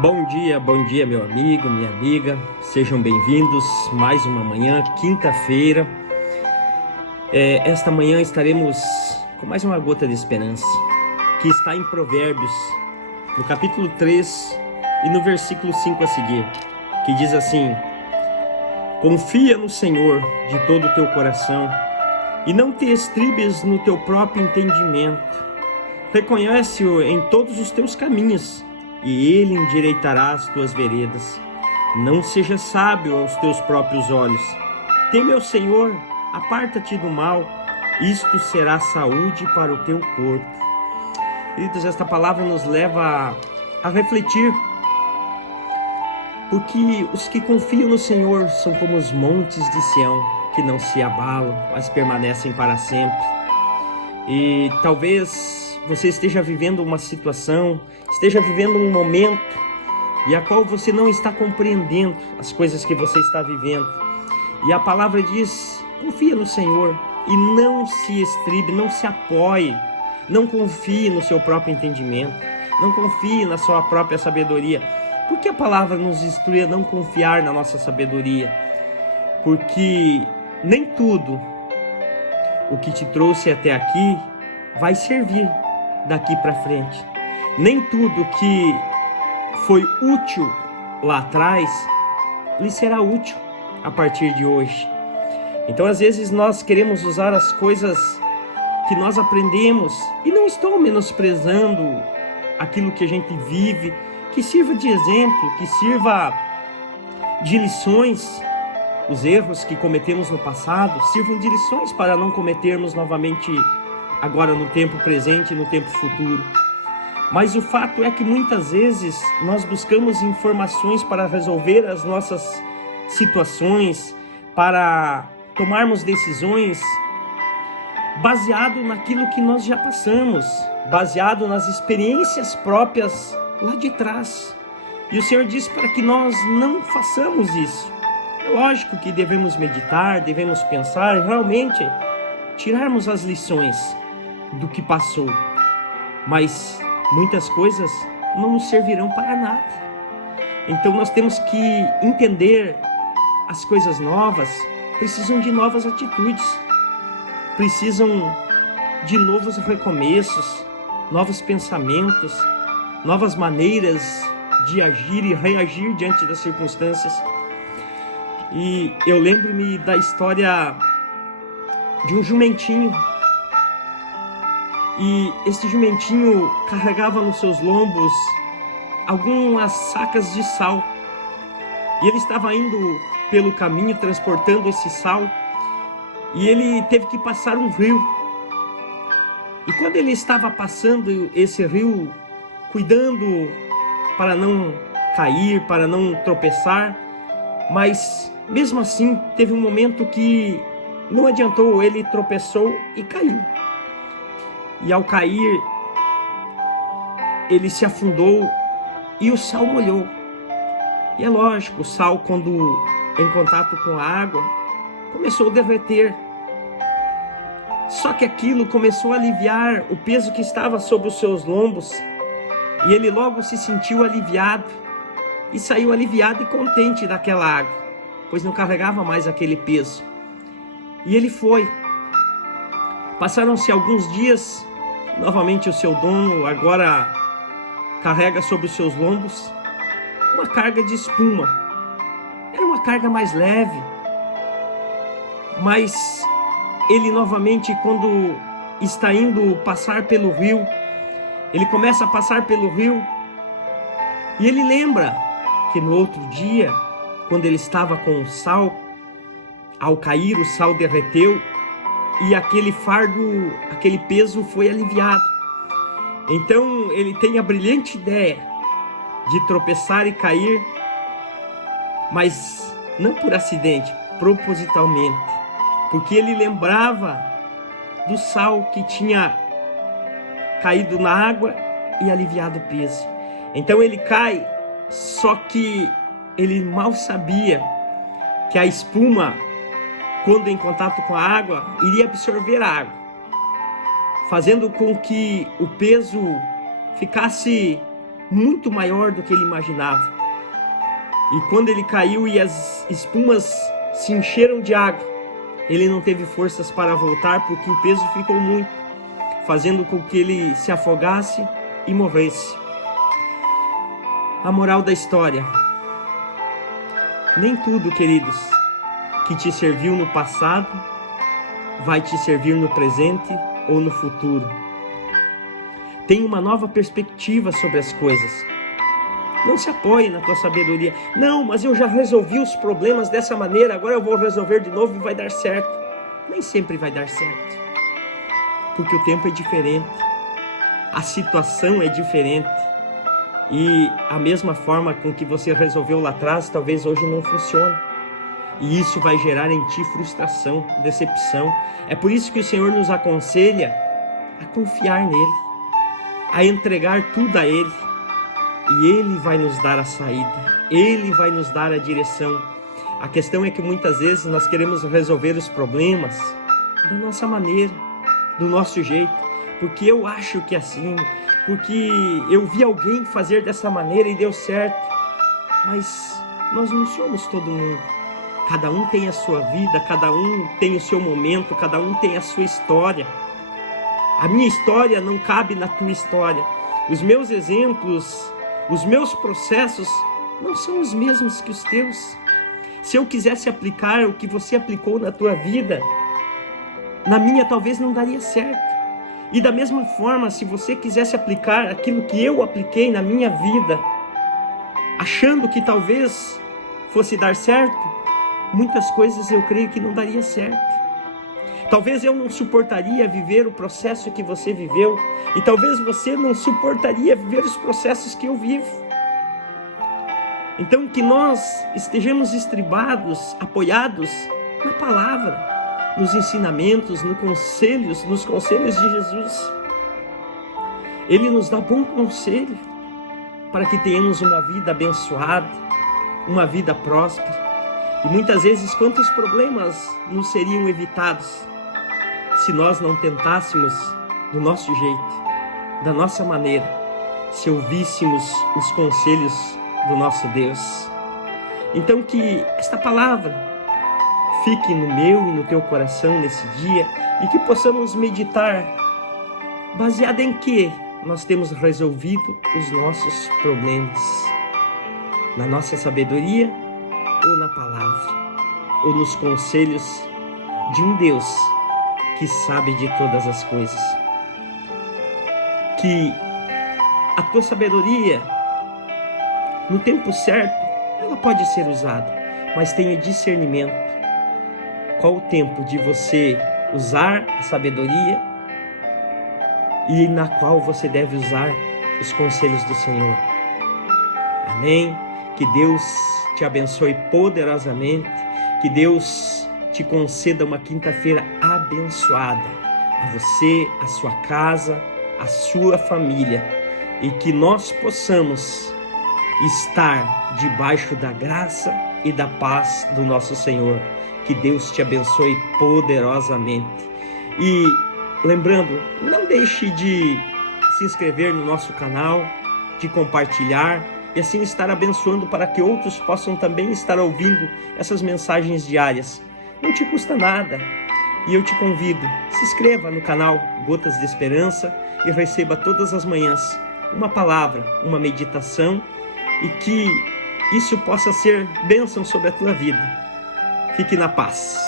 Bom dia, meu amigo, minha amiga. Sejam bem-vindos. Mais uma manhã, quinta-feira. Esta manhã estaremos com mais uma gota de esperança, que está em Provérbios, no capítulo 3 e no versículo 5 a seguir, que diz assim: confia no Senhor de todo o teu coração e não te estribes no teu próprio entendimento. Reconhece-o em todos os teus caminhos e ele endireitará as tuas veredas. Não seja sábio aos teus próprios olhos. Teme ao Senhor, aparta-te do mal, isto será saúde para o teu corpo. Queridos, esta palavra nos leva a refletir, porque os que confiam no Senhor são como os montes de Sião, que não se abalam, mas permanecem para sempre. E talvez você esteja vivendo uma situação, esteja vivendo um momento e a qual você não está compreendendo as coisas que você está vivendo. E a palavra diz: confia no Senhor e não se estribe, não se apoie, não confie no seu próprio entendimento, não confie na sua própria sabedoria. Por que a palavra nos instrui a não confiar na nossa sabedoria? Porque nem tudo o que te trouxe até aqui vai servir daqui para frente. Nem tudo que foi útil lá atrás lhe será útil a partir de hoje. Então, às vezes, nós queremos usar as coisas que nós aprendemos, e não estou menosprezando aquilo que a gente vive, que sirva de exemplo, que sirva de lições. Os erros que cometemos no passado sirvam de lições para não cometermos novamente agora no tempo presente e no tempo futuro. Mas o fato é que muitas vezes nós buscamos informações para resolver as nossas situações, para tomarmos decisões baseado naquilo que nós já passamos, baseado nas experiências próprias lá de trás. E o Senhor diz para que nós não façamos isso. É lógico que devemos meditar, devemos pensar e realmente tirarmos as lições do que passou, mas muitas coisas não nos servirão para nada. Então nós temos que entender as coisas novas precisam de novas atitudes, precisam de novos recomeços, novos pensamentos, novas maneiras de agir e reagir diante das circunstâncias. E eu lembro-me da história de um jumentinho. E este jumentinho carregava nos seus lombos algumas sacas de sal. E ele estava indo pelo caminho transportando esse sal. E ele teve que passar um rio. E quando ele estava passando esse rio, cuidando para não cair, para não tropeçar, mas mesmo assim teve um momento que não adiantou, ele tropeçou e caiu. E ao cair, ele se afundou e o sal molhou. E é lógico, o sal, quando em contato com a água, começou a derreter. Só que aquilo começou a aliviar o peso que estava sobre os seus lombos. E ele logo se sentiu aliviado. E saiu aliviado e contente daquela água, pois não carregava mais aquele peso. E ele foi. Passaram-se alguns dias. Novamente o seu dono agora carrega sobre os seus lombos uma carga de espuma. Era uma carga mais leve, mas ele novamente, quando está indo passar pelo rio, ele começa a passar pelo rio e ele lembra que no outro dia, quando ele estava com o sal, ao cair o sal derreteu e aquele fardo, aquele peso foi aliviado. Então ele tem a brilhante ideia de tropeçar e cair, mas não por acidente, propositalmente, porque ele lembrava do sal que tinha caído na água e aliviado o peso. Então ele cai, só que ele mal sabia que a espuma, quando em contato com a água, iria absorver a água, fazendo com que o peso ficasse muito maior do que ele imaginava. E quando ele caiu e as espumas se encheram de água, ele não teve forças para voltar, porque o peso ficou muito, fazendo com que ele se afogasse e morresse. A moral da história: nem tudo, queridos, que te serviu no passado vai te servir no presente ou no futuro. Tenha uma nova perspectiva sobre as coisas. Não se apoie na tua sabedoria. Não, mas eu já resolvi os problemas dessa maneira, agora eu vou resolver de novo e vai dar certo. Nem sempre vai dar certo, porque o tempo é diferente, a situação é diferente, e a mesma forma com que você resolveu lá atrás, talvez hoje não funcione. E isso vai gerar em ti frustração, decepção. É por isso que o Senhor nos aconselha a confiar nele, a entregar tudo a ele. E ele vai nos dar a saída, ele vai nos dar a direção. A questão é que muitas vezes nós queremos resolver os problemas da nossa maneira, do nosso jeito, porque eu acho que é assim, porque eu vi alguém fazer dessa maneira e deu certo. Mas nós não somos todo mundo. Cada um tem a sua vida, cada um tem o seu momento, cada um tem a sua história. A minha história não cabe na tua história. Os meus exemplos, os meus processos não são os mesmos que os teus. Se eu quisesse aplicar o que você aplicou na tua vida, na minha talvez não daria certo. E da mesma forma, se você quisesse aplicar aquilo que eu apliquei na minha vida, achando que talvez fosse dar certo, muitas coisas eu creio que não daria certo. Talvez eu não suportaria viver o processo que você viveu, e talvez você não suportaria viver os processos que eu vivo. Então, que nós estejamos estribados, apoiados na palavra, nos ensinamentos, nos conselhos de Jesus. Ele nos dá bom conselho para que tenhamos uma vida abençoada, uma vida próspera. E muitas vezes, quantos problemas nos seriam evitados se nós não tentássemos do nosso jeito, da nossa maneira, se ouvíssemos os conselhos do nosso Deus. Então, que esta palavra fique no meu e no teu coração nesse dia, e que possamos meditar baseado em que nós temos resolvido os nossos problemas, na nossa sabedoria ou na palavra, ou nos conselhos de um Deus que sabe de todas as coisas. Que a tua sabedoria, no tempo certo, ela pode ser usada, mas tenha discernimento. Qual o tempo de você usar a sabedoria e na qual você deve usar os conselhos do Senhor. Amém? Que Deus te abençoe poderosamente, que Deus te conceda uma quinta-feira abençoada, a você, a sua casa, a sua família, e que nós possamos estar debaixo da graça e da paz do nosso Senhor. Que Deus te abençoe poderosamente. E lembrando, não deixe de se inscrever no nosso canal, de compartilhar e assim estar abençoando para que outros possam também estar ouvindo essas mensagens diárias. Não te custa nada. E eu te convido, se inscreva no canal Gotas de Esperança e receba todas as manhãs uma palavra, uma meditação, e que isso possa ser bênção sobre a tua vida. Fique na paz.